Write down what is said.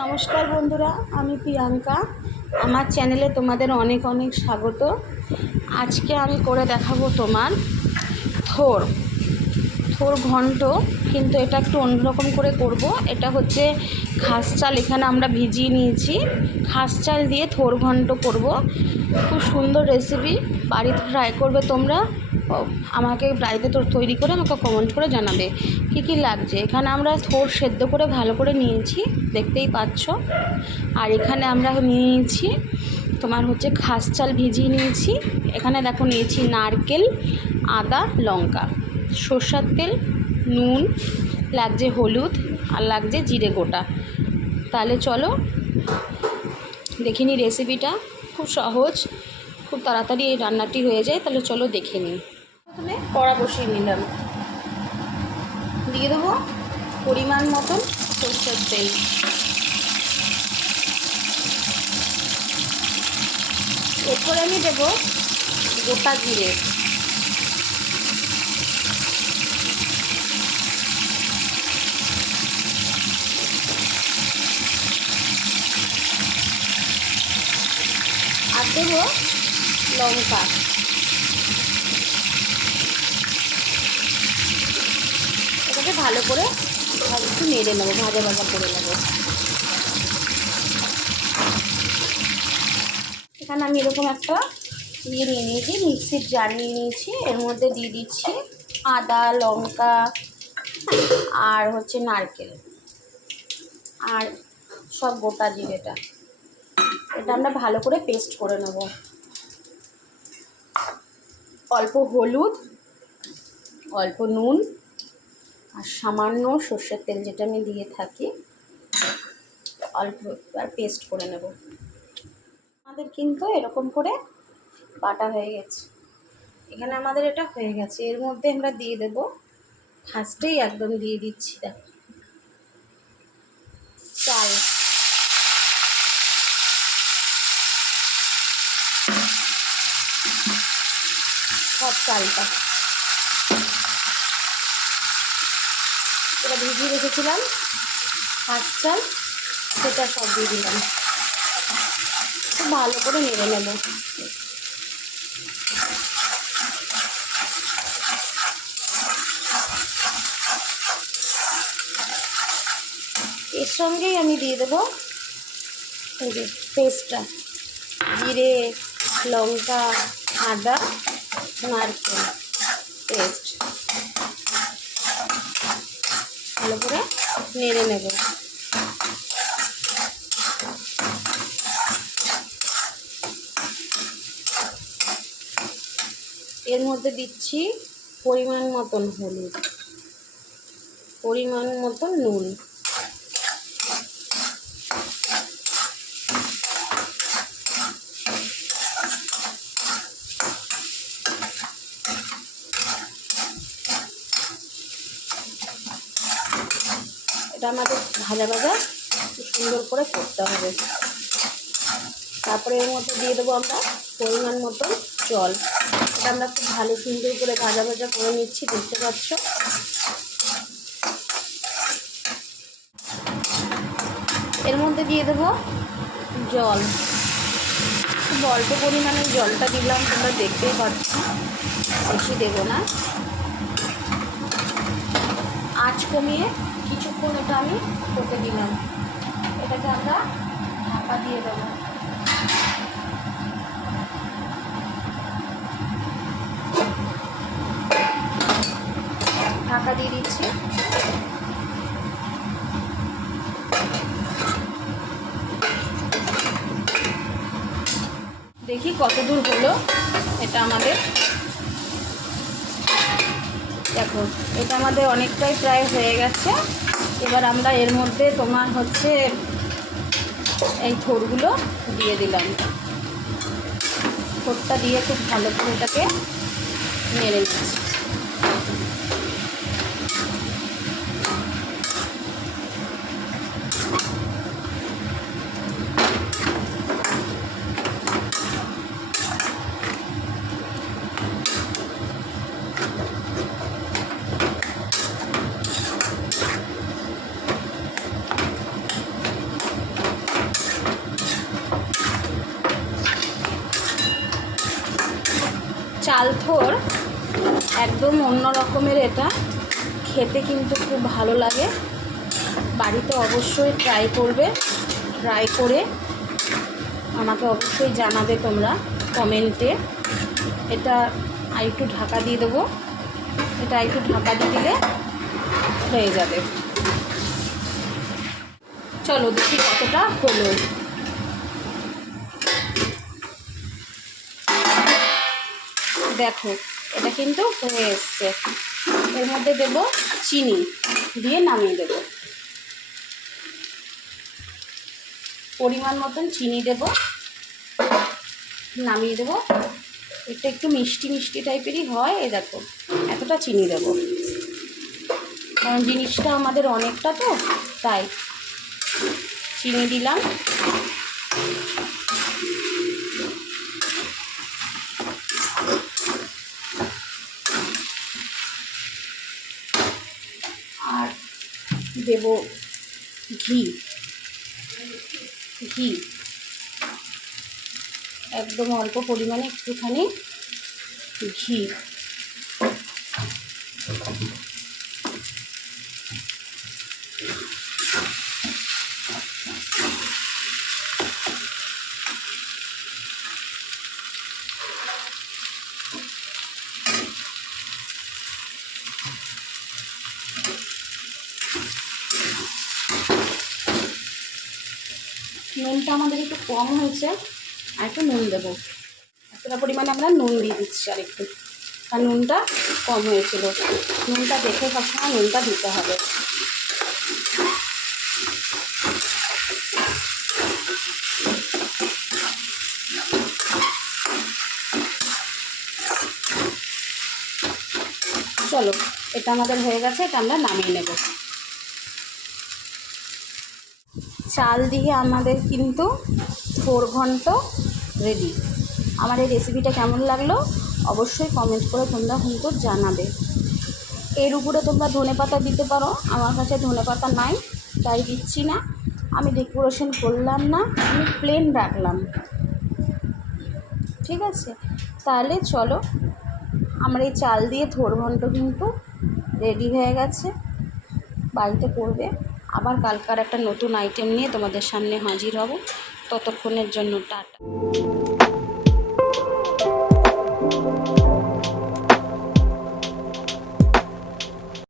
নমস্কার বন্ধুরা, আমি প্রিয়াঙ্কা। আমার চ্যানেলে তোমাদের অনেক অনেক স্বাগত। আজকে আমি করে দেখাবো তোমার থোর থোর ঘন্ট, কিন্তু এটা একটু অন্যরকম করে করব। এটা হচ্ছে খাস চাল, এখানে আমরা ভিজিয়ে নিয়েছি। খাস চাল দিয়ে থোর ঘন্ট করব। খুব সুন্দর রেসিপি, বাড়িতে ট্রাই করবে তোমরা। আমাকে বাড়িতে তৈরি করে আমাকে কমেন্ট করে জানাবে কী কী লাগছে। এখানে আমরা থোর সেদ্ধ করে ভালো করে নিয়েছি, দেখতেই পাচ্ছ। আর এখানে আমরা নিয়েছি তোমার হচ্ছে খাস চাল ভিজিয়ে নিয়েছি। এখানে দেখো নিয়েছি নারকেল, আদা, লঙ্কা, সরষের তেল, নুন, লাগছে হলুদ, আর লাগছে জিরে গোটা। তাহলে চলো দেখে নিই রেসিপিটা। খুব সহজ, খুব তাড়াতাড়ি এই রান্নাটি হয়ে যায়। তাহলে চলো দেখে নিই। প্রথমে কড়া বসিয়ে নিলাম, দিয়ে দেবো পরিমাণ মতন সরষের তেল। এরপরে আমি দেবো গোটা জিরে, আর দেবো লঙ্কা। এটাকে ভালো করে একটু নেড়ে নেবো, ভাজা ভাজা করে নেবো। এখানে আমি এরকম একটা নিয়ে নিয়েছি, মিক্সির জার নিয়ে নিয়েছি। এর মধ্যে দিয়ে দিচ্ছি আদা, লঙ্কা, আর হচ্ছে নারকেল, আর সব গোটা জিরেটা। এটা আমরা ভালো করে পেস্ট করে নেব। অল্প হলুদ, অল্প নুন, আর সামান্য সর্ষের তেল, যেটা আমি দিয়ে থাকি, অল্প আর পেস্ট করে নেব। আমাদের কিন্তু এরকম করে বাটা হয়ে গেছে। এখানে আমাদের এটা হয়ে গেছে। এর মধ্যে আমরা দিয়ে দেব, ফার্স্টেই একদম দিয়ে দিচ্ছি দেখো চাল। সব চালটা এটা ভিজিয়ে রেখেছিলাম, খাস চাল, সেটা সব দিয়ে দিলাম। খুব ভালো করে নেড়ে নেব। এর সঙ্গেই আমি দিয়ে দেবো এই যে পেস্টটা, জিরে, লঙ্কা, আদা, নারকেল পেস্ট। ভালো করে নেড়ে নেব। এর মধ্যে দিচ্ছি পরিমাণ মতন হলুদ, পরিমাণ মতন নুন, এটা আমাদের ভাজা ভাজা সুন্দর করে করতে হবে। তারপরে এর মধ্যে দিয়ে দেবো আমরা পরিমাণ মতন জল। এটা আমরা খুব ভালো সুন্দর করে ভাজা ভাজা করে নিচ্ছি, দেখতে পাচ্ছ। এর মধ্যে দিয়ে দেবো জল, খুব অল্প পরিমাণে জলটা দিলাম, তোমরা দেখতেই পাচ্ছ, বেশি দেবো না। আঁচ কমিয়ে কিছুক্ষণ এটা আমি করতে দিলাম। এটাকে আমরা ঢাকা দিয়ে দেবো। ঢাকা দিয়ে দিচ্ছি। দেখি কত দূর হলো এটা আমাদের। দেখো এটা আমাদের অনেকটাই প্রায় হয়ে গেছে। এবার আমরা এর মধ্যে তোমার হচ্ছে এই থোরগুলো দিয়ে দিলাম। থোরটা দিয়ে খুব ভালো করে এটাকে নেড়ে নিচ্ছি। চাল থোর একদম অন্য রকমের, এটা খেতে কিন্তু খুব ভালো লাগে। বাড়িতে অবশ্যই ট্রাই করবে, ট্রাই করে আমাকে অবশ্যই জানাবে তোমরা কমেন্টে। এটা আর একটু ঢাকা দিয়ে দেবো, এটা একটু ঢাকা দিয়ে দিলে হয়ে যাবে। চলো দেখি কতটা হলো। দেখো এটা কিন্তু হয়ে এসছে। এর মধ্যে দেব চিনি, দিয়ে নামিয়ে দেব। পরিমাণ মতন চিনি দেব, নামিয়ে দেব। এটা একটু মিষ্টি মিষ্টি টাইপেরই হয়। এই দেখো এতটা চিনি দেব, কারণ জিনিসটা আমাদের অনেকটা তো, তাই চিনি দিলাম। আর দেব ঘি, ঘি একদম অল্প পরিমাণে একটুখানি ঘি। নুনটা আমাদের একটু কম হয়েছে, আর একটু নুন দেবো। এতটা পরিমাণে আমরা নুন দিয়ে দিচ্ছি আর একটু, আর নুনটা কম হয়েছিল। নুনটা দেখে সবসময় নুনটা দিতে হবে। চলো এটা আমাদের হয়ে গেছে, এটা আমরা নামিয়ে নেব। চাল দিয়ে আমাদের কিন্তু থোর ঘন্ট রেডি। আমার এই রেসিপিটা কেমন লাগলো অবশ্যই কমেন্ট করে তোমরা কিন্তু জানাবে। এর উপরে তোমরা ধনেপাতা দিতে পারো, আমার কাছে ধনেপাতা নাই তাই দিচ্ছি না। আমি ডেকোরেশন করলাম না, আমি প্লেন রাখলাম। ঠিক আছে, তাহলে চলো আমার এই চাল দিয়ে থোর ঘন্ট কিন্তু রেডি হয়ে গেছে। বাড়িতে করবে। আবার কালকার একটা নতুন আইটেম নিয়ে তোমাদের সামনে হাজির হব। ততক্ষণের জন্য টাটা।